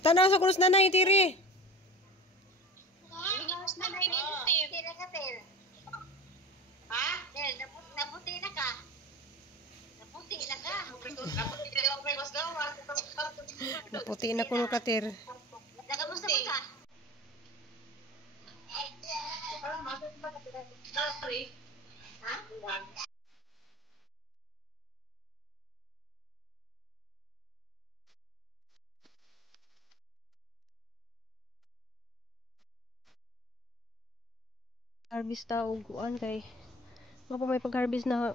Tanaw sa kulos nanay tiri. Bingawas na na initim. Tira ka, Tel. Ha? Tel, naputi na ka. Naputi na ka. Naputi na kuno katir. Nakamusta mo ka? Ha? Harvest ta og kuan kay nga pa may pag-harvest na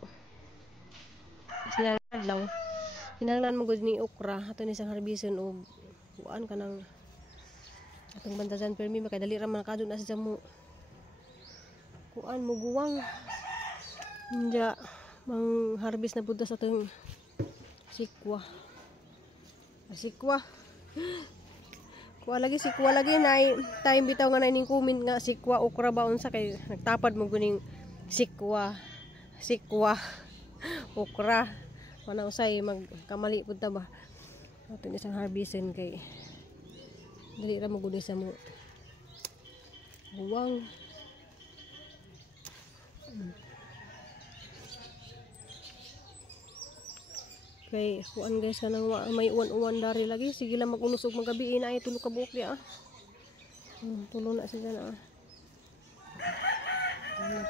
sila adlaw. Kinahanglan mo gud ni okra ato ni sang harveston og kuan kanang atong bantasan permi makadali ra man kadto na sa mo. Kuan mo guwang. Nya mang harvest na pud sa atong sikwa. Sikwa. Kuha lagi sikwa lagi na time bitaw nga na ining comment nga sikwa okra ba unsa kay nagtapad mo guning sikwa okra wala usay magkamali pud ta ba ato isang harveston kay dali ra mo gud sa mo buwang kay kuan guys kanang may uwan-uwan dari lagi sige lang mag-unos og magabi na ay tulo ka buok dia tulo na sila na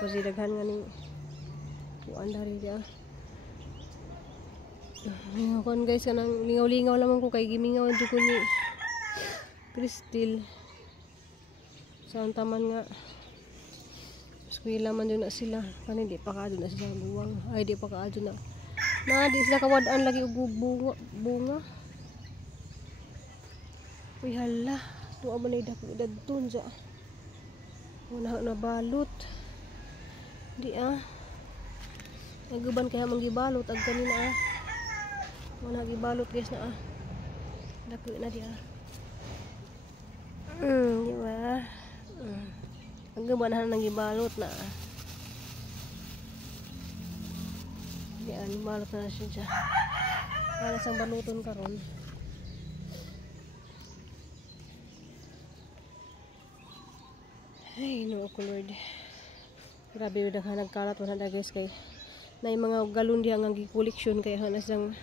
pa si daghan nga ning kuan dari dia kuan guys kanang lingaw-lingaw lamang ko kay gimingaw jud ko ni Crystal sa taman nga eskwela man dun na sila kani di pa kaadto na sila buwang ay di pa kaadto na di sila kawadaan lagi og bunga. Uy hala, tuwa man ay dako dadton sa. Wala na balot. Di Naguban kaya mang gibalot ag kanina Wala gibalot guys na Dako na di di ba? Naguban na nang gibalot na. Yan, balot na siya. Para sang baluton karon. Ay, no ko Lord. Grabe yung nagkalat wala na guys kay na yung mga galon diha nga gi-collection kay na siyang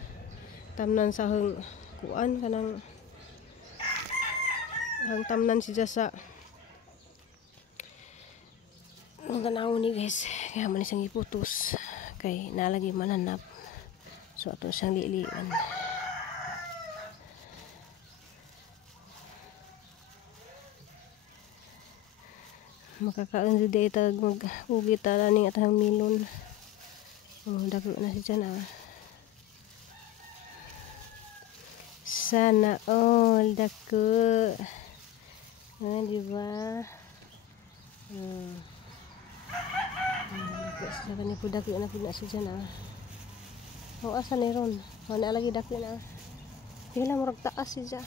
tamnan sa hang kuan kanang hang tamnan siya sa ang tanaw ni guys kaya man siyang iputos kay nalagi mananap so ato siyang lilian makakaon jud ita mag-ugi ta ning atang milon dako na siya na sana all dako di ba sa kani po dako na pud na siya na asa ni ron wala lagi dako na pila murag taas siya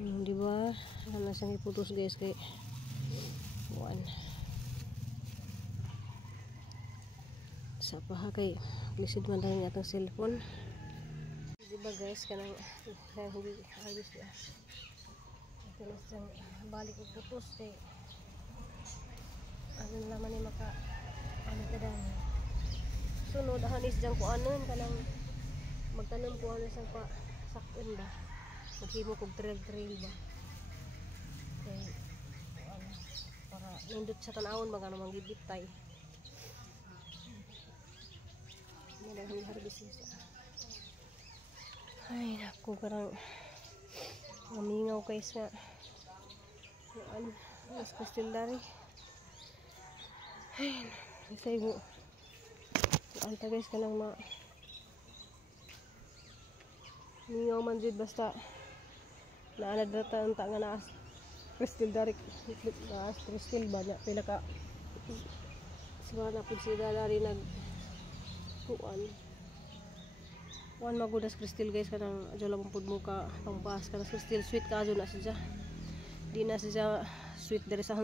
di ba ana sang iputos guys kay buwan sa paha kay lisid man lang atong cellphone di ba guys kanang hindi harvest ya ito sang balik og putos kay ano naman ni maka ano kadan sunod hanis jang ko anon kanang magtanom ko ano sang pa sakon ba maghimo kog trail ba kay para nindot sa tanawon ba nga namang gibitay madahang harvest siya ay naku karang mamingaw kay sa ano mas kastildari ay isay mo anta guys kanang mingaw man jud basta naanad na ta nga naas Crystal dari naas Crystal ba niya pila ka siguro na pud sila dari nag kuan magudas Crystal guys kanang adyo lang pud mo ka pangpas kanang Crystal sweet ka adyo na siya di na siya sweet dari sa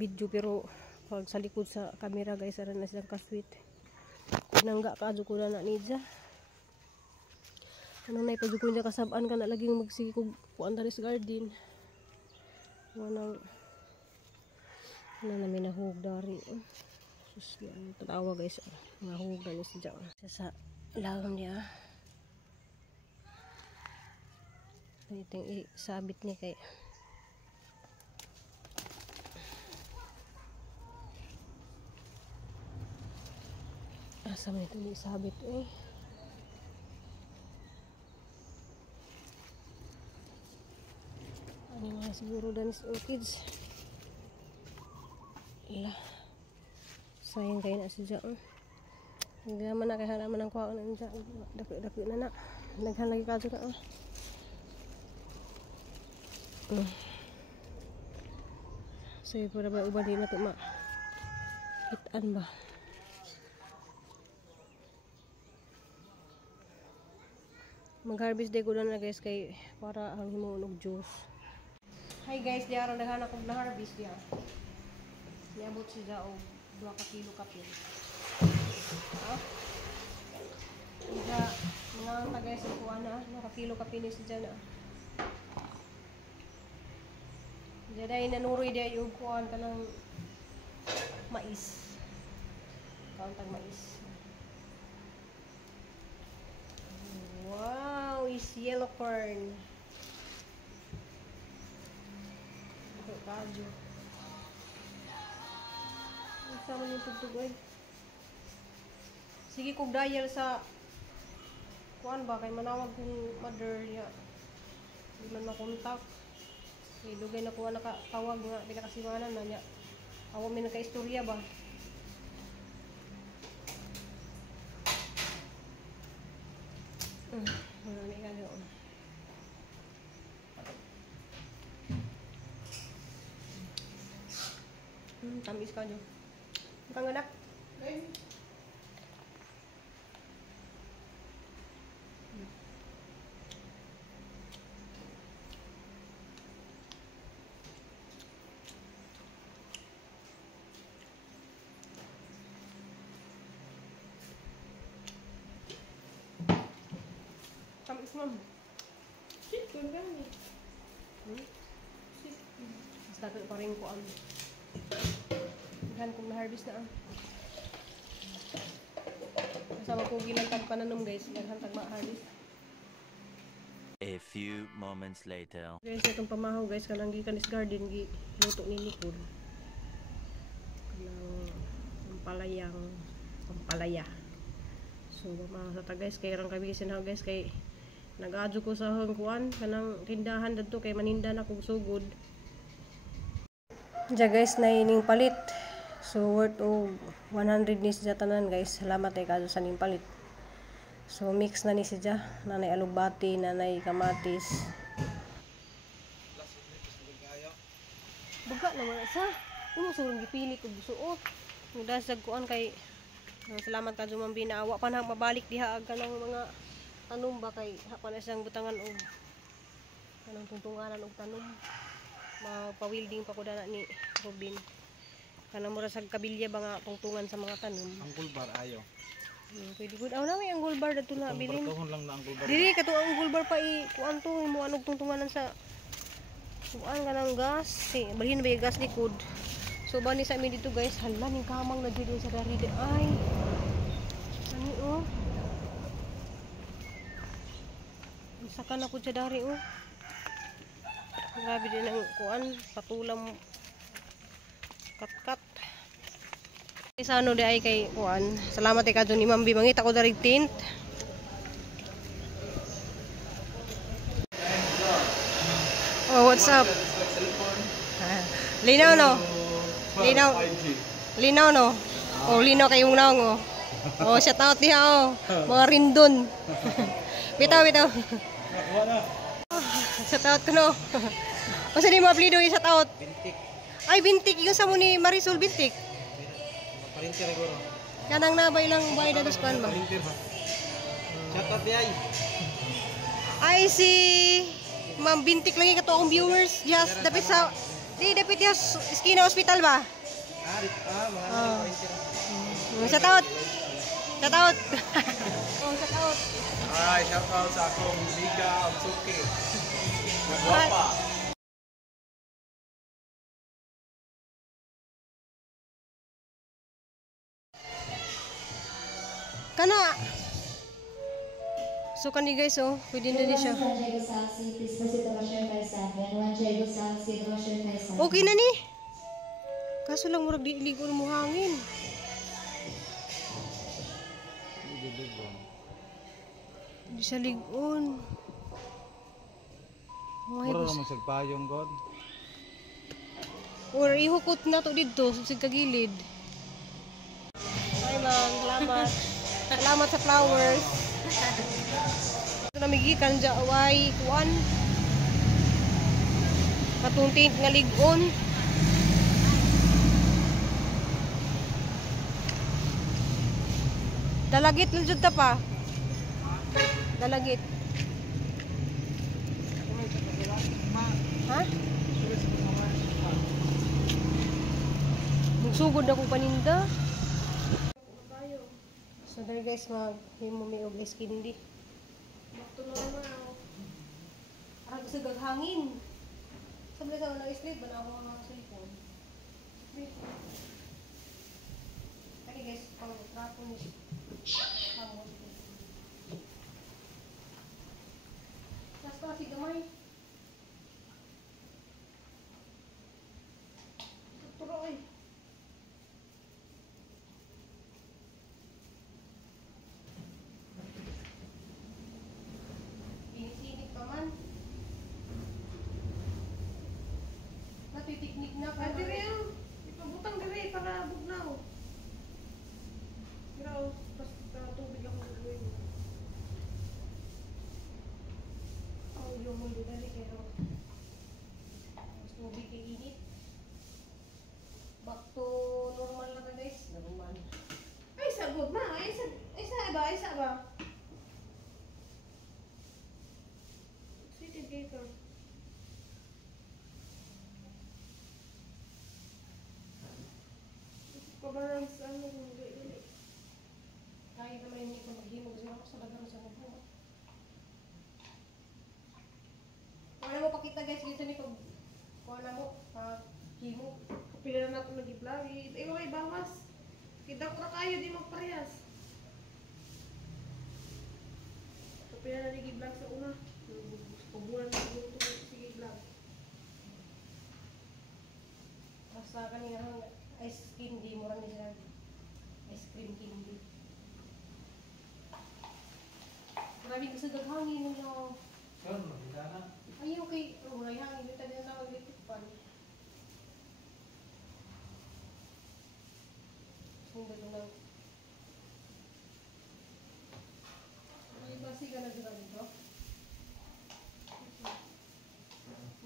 video pero pag sa likod sa camera guys ara na siyang ka sweet kunangga ka adyo ko na niya Ano na ipadyo ko niya kasabaan ka na laging magsikog kuan dali sa garden. Wanang namin nahug dari. Sus, tatawa guys. Nahug na siya sa lagom niya. Ito yung isabit niya kay asa man ito isabit eh. Ano nga siguro danis orchids. Ila. Sayang kayo na siya. Hindi naman na kaya naman ang kuha na siya. Dako na na. Naghalagi ka dyan na. Sayo para ba uban din na ito hitaan ba. Mag-harvest day ko na guys kay para ang himunog juice. Hi guys, diara naghanap ko na harvest diya. Niabot siya og 2 kilo kapil. Ija mga tagay sa kuha na 2 kilo kapil siya na. Diya dahil nanuroy diya yung kuhaan ka ng mais. Kauntang mais. Wow, is yellow corn. Ito, kadyo. Ang sama yung tugtug, sige kong dial sa kuan ba, kay manawag kong mother niya. Hindi man makontak. Kaya dugay na kuha nakatawag nga, di nakasiwanan na niya. Awa may nagka-istorya ba? Marami ka doon. Tamis ka doon. Ang anak. Tamis ma'am. Sit ko gani. Sit. Basta ko pa rin ko ang kung na-harvest na kasama ko ginantag pananom guys, naghantag ma-harvest. A few moments later. Guys, itong pamahaw guys, kanang gikan is garden gi luto ni Nicole. Kanang pampalaya. So pamahaw sa ta guys, kay rang kabisin ha guys, kay nag-adyo ko sa hangkuan kanang tindahan dito kay maninda na kog sugod. Diya guys, naining palit. So worth of 100 ni siya tanan guys. Salamat ay kaso sa ning palit. So mix na ni siya. Nanay alugbati, nanay kamatis. Buga naman sa. Ano sa gipili ko busuot. Nagdasag kuan kay salamat kaso mambi na awa pa na mabalik diha ag kanang mga tanom ba kay hapan na siyang butangan og kanang tungtunganan og tanom. Mapawilding pa ko dana ni Robin. Kanang mura sa kabilya ba nga tungtungan sa mga tanom. Ang gulbar ayo. Pwede gud. Aw na may ang gulbar dato na bilin. Tuhon lang na ang gulbar. Dili kato ang gulbar pa kuan to imo anog tungtunganan sa kuan kanang gas. Balhin ba yung gas likod. So bani sa amin dito guys, hala ning kamang na dito sa dari ay. Ani oh. Saka na ko sa dari oh. Grabe din ang kuan, patulam kat-kat. Sa ano di ay kay kuan. Salamat kay kadto ni Mambi mangita ko dari tint. Oh, what's up? Linaw no? Linaw. Linaw no? Oh, linaw kayong naong oh. Oh, shout out diha oh. Mga rindon. Bitaw. Shout out ko no. O sa di mo aplido yung shout out? Bintik. Ay, Bintik. Yung sa mo ni Marisol Bintik. Parintir siguro. Kanang nabay lang bay na dos pan ba? Parintir ba? Shout out di ay. Ay, si Ma'am Bintik lagi ka to akong viewers. Yes, dapat sa... Di, dapat yung Skina Hospital ba? Mga parintir. Shout out. Shout out. Oh, shout out. Ay, shout out sa akong Liga Absuki. Nagwapa. Kana. So kani guys oh, pwede na din siya. Okay na ni. Kaso lang murag di ligo mo hangin. Di siya ligon. Mura naman sa payong god. Or ihukot na to dito sa kagilid. Ay man, salamat. Salamat sa flowers. Ito namigikan dya away kuan. Katong tint nga ligon. Dalagit lang jud ta pa. Dalagit. Ha? Magsugod ako paninda. So there guys, maghimo mi og ice candy. Magtulong na ako. Para gusto gaghangin. Sabi sa una sleep ba na ako mga cellphone. Okay guys, pang trapo ni siya. Tapos pa si gamay. Turoy. Pinisinit pa man. Natitiknik na pa. Dire yan. Ipabutang dire para bugnaw. Pero, basta tubig ako gagawin. Oh, yung mundo dali kaya mas tubig kay init. Back to normal na ka guys. Normal. Ay, sagot na. Ay, sa ba? Ay, sa ba? Sige, dito. Pabalance, ano, hindi. Kaya naman hindi ko maghimog siya ako sa lagang sa mundo. Wala mo pakita guys dito ni pag wala mo himog. Kapila na natin nag-vlog. Iwa kay bawas. Kita ko na kayo, di magparehas. Kapila na nag-vlog sa una. Pabulan na siguro ito sige vlog. Basta kanina hang ice candy mo rin sila. Ice cream candy. Maraming gusto daghangin nyo. Sure, makita na. Ayaw kay Ruray hangin dito din na maglitipan. Hindi ko lang. May basi ka na dito dito.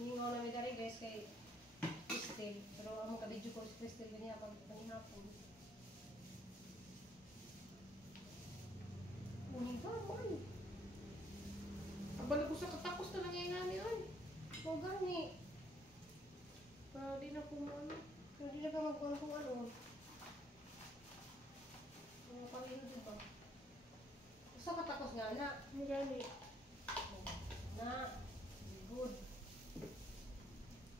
Ningaw na may dari guys kay Crystal. Pero amo ka-video ko si Crystal niya pag panihapon. Uniga man. Abala ko sa katapos na lang yung nani, ay. O gani. Para di na kumano. Pero di na ka magkuhan kung ano. Mga pangino diba? Gusto ka tapos nga na. Ang gani. Na. Good.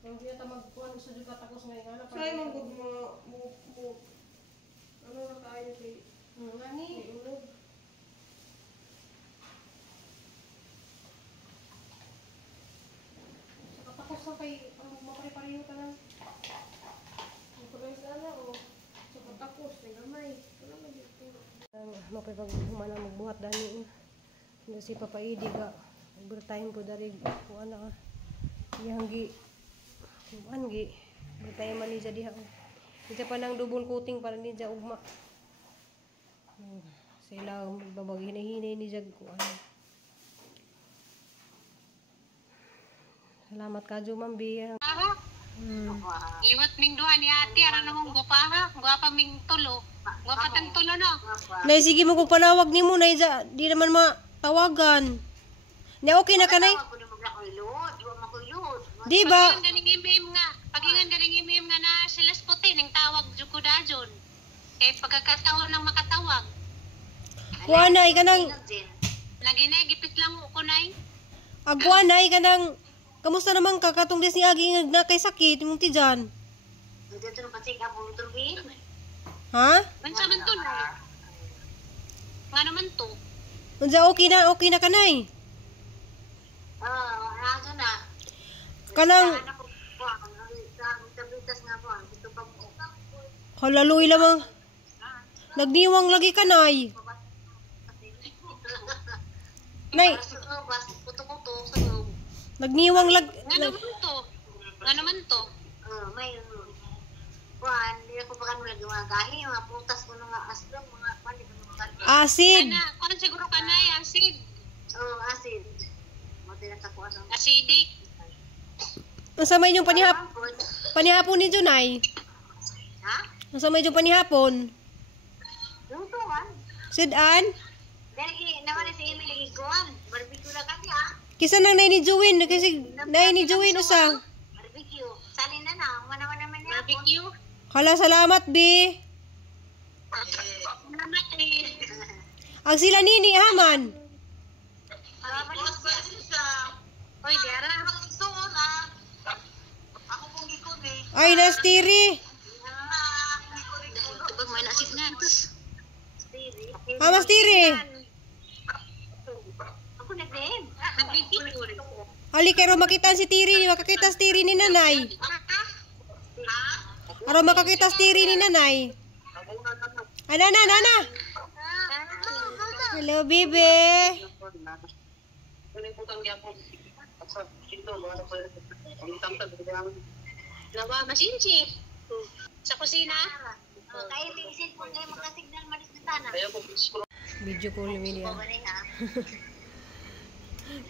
Kung di na magkuhan, gusto di ka tapos nga na. Sa'yo mong good mo. Ano na kaayo kay Ngani. ulog. Tapos na kay mapare-pareho ka lang. Ang kulay sana o sa katapos, may gamay. Wala man dito. Mapipag humana magbuhat dani. Hindi si Papa Idi ka. Overtime po dari. Kung ano ka. Iyanggi. Kung angi. Overtime man niya diha. Isa pa ng double coating para niya ugma. Sila magbabag hinahinay niya kung ano. Salamat ka Jo Mambi. Liwat ming duha ni ate, ara namong gupaha, guwapa ming tulo. Guwapa tang tulo no. Nay sige mo kung panawag nimo nay di naman matawagan. Na okay na kanay? Di ba? Pagingan ganing imim nga na sila puti ning tawag jud ko dajon. Kay pagkakataon ng makatawag. Kuha na ikanang Lagi na, gipit lang ko na Agwa nay kanang kamusta naman ka katong des ni agi nga kay sakit imong ti dyan? Dito na kasi ka po turbin. Ha? Mansa man to na? Nga naman to. Unsa okay na kanay. Ano na? Kanang Tablitas nga po. Ito pa po. halaluy lamang. Nagniwang lagi kanay. Nay, Puto-puto. nagniwang lag. Nga naman to. May kuan, hindi ako baka nung lagi mga gahi, mga putas ko nung aslo, mga kuan, di ko nung gahi. Acid. Kuan siguro ka na acid. Acid. Mati na kakuha sa acidic. Unsa may yung panihapon ni Junay? Ha? Unsa may yung panihapon? Yung tuwan. Sidan? Dahil naman si Emily lagi kuan, barbecue na kami ha. Kisa nang nay ni Juwin, kasi nay ni Juwin usa. Barbecue. Salin na manaman naman niya. Barbecue. Hala, salamat bi. Salamat eh. Ang sila nini haman. Hoy, Dara. Ako pong gikon eh. Ay, nastiri. Tubag may nasip na. Mas tiri. Ako nag-name. Nag-video. Ali karo makita si Tiri, makakita si Tiri ni nanay. Aro makakita si Tiri ni nanay. Nana. Hello, bibi. Nawa, masinchi. Sa kusina. Kaya may isip po kayo magka-signal malis na sana. Video call mi niya.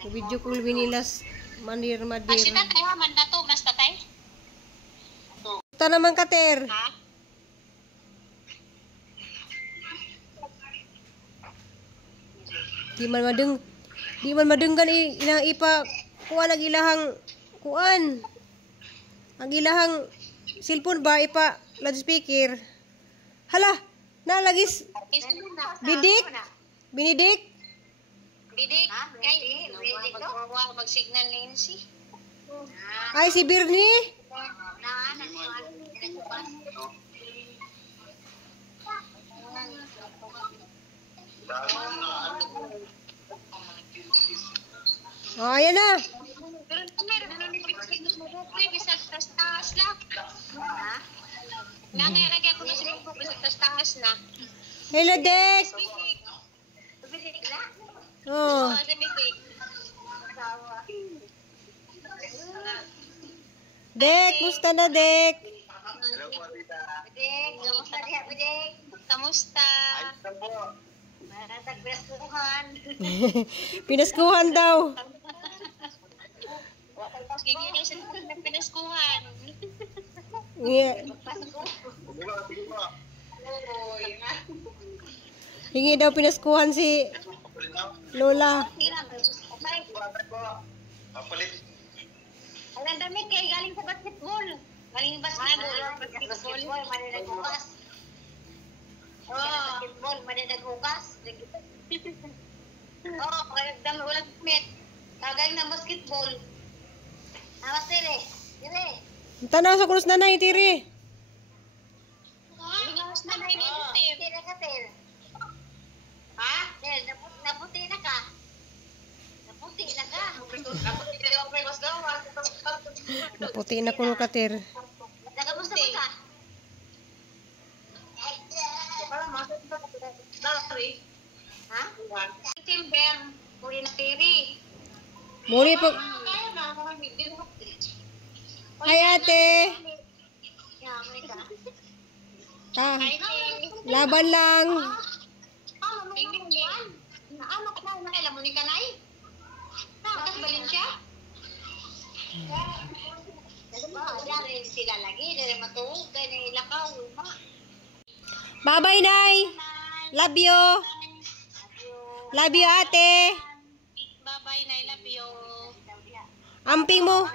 Video call mi nilas mandir. Asita tayo, manda to, basta tayo. Ito naman kater. Ha? Di man madenggan ilang ipa kuan ang ilahang kuan. Ang ilahang cellphone ba ipa loudspeaker. Hala, nalagis bidik. Binidik. Bidik. Kay, mag-signal na yun si. Ay si Birnie. Oh, ayan na. Pero meron na nung bisag tas-taas lang. Ha? Nangayaragay ako na sila kung bisag tas-taas na. Hello, Dek. Bidik na? Oh. Sa bidik. Dek, musta na, Dek? Bidik, kamusta diha, Bidik? Kamusta? Maratag pinaskuhan. Pinaskuhan daw. Gigi na siya ng pinaskuhan. Yeah. Hingi daw pinaskuhan si Lola. Ang damit kay galing sa basketball. Galing basketball, mananagugas. Basketball, mananagugas. Dami ulang damit. Galing ng basketball. Awas dire. Dire. Tanaw sa krus nanay, Tiri. Awas na na ini. Tira ka, Tel. Ha? Tel, naputi na ka. Naputi na ka. Naputi na kuno kater. Nakamusta mo ka? Ha? Timber. Puri na tiri. Muli po. Hi, ate. Ah, laban lang. Ano ka na? Nakailan mo ni Kanay? Nakasbalin siya? Dari sila lagi. Dari matuog. Dari ilakaw. Bye-bye, Nay. Love you. Love you, ate. Bye-bye, Nay. Love you. Amping mo.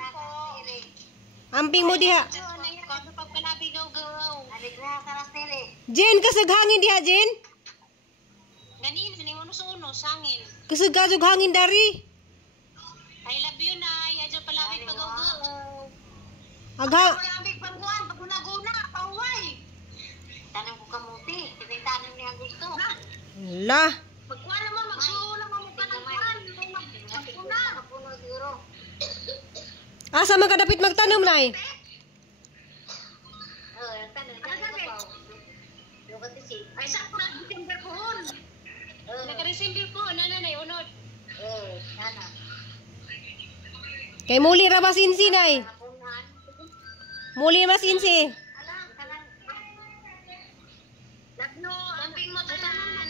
Amping mo diha. Kano pagkalabi gaw-gaw. Aligla ka ras nila. Jen, kasaghangin diha, Jen. Ganin, maniunos-unos, hangin. Kusog ka jug hangin dari. I love you, Nay. Adyo palawig pag-ugo. Agha. Palawig pag-uwan, pag-una-guna, pauway. Tanong ko kamuti. Tinitanan niya gusto. La. Magkuhan naman, magsuho naman mo ka ng kuhan. Magpuna. Magpuna siguro. Asa man kadapit magtanom nay? Ay, sa pa, December po hon. Naka-December po, nanay, unod. Nana. Kay muli ra ba sinsi nay? Muli mas sinsi. Labno, amping mo tanan.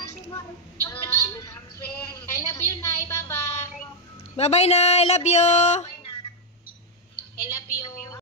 I love you, Nay. Bye-bye. Bye bye na. I love you. I love you.